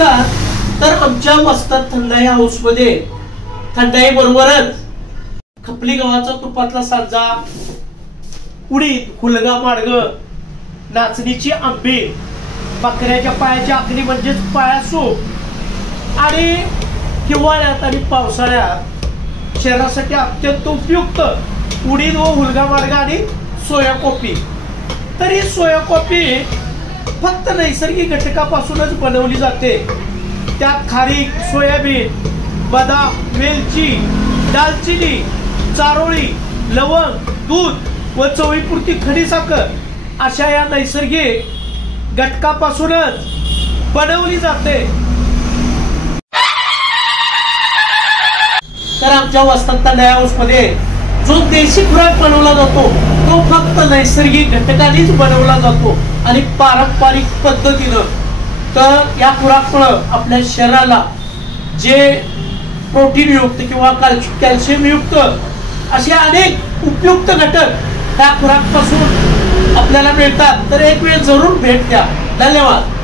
नमस्कार. तर आमच्या वस्तात थंडाई हाऊसमध्ये थंडाई बरोबरच खपली गव्हाचा तुपातला सांजा, उडीद, हुलगा मार्ग, नाचणीची आंबी, बकऱ्याच्या पायाची आखणी म्हणजेच पाया सूप आणि हिवाळ्यात आणि पावसाळ्यात शरीरासाठी अत्यंत उपयुक्त उडीद व हुलगा मार्ग आणि सोया कॉफी. तर ही सोया कॉफी फक्त नैसर्गिक घटकापासूनच बनवली जाते. त्यात खारीक, सोयाबीन, बदाम, वेलची, दालचिनी, चारोळी, लवंग, दूध व चवीपुरती खडीसाखर अशा या नैसर्गिक घटकापासूनच बनवली जाते. तर आमच्या वसंत थंडाई हाऊस मध्ये जो देशी खुराक बनवला जातो तो फक्त नैसर्गिक घटकांनीच बनवला जातो आणि पारंपरिक पद्धतीनं. तर या खुराकमुळं आपल्या शरीराला जे प्रोटीन युक्त किंवा कॅल्शियम युक्त असे अनेक उपयुक्त घटक त्या खुराकपासून आपल्याला मिळतात. तर एक वेळ जरूर भेट द्या. धन्यवाद.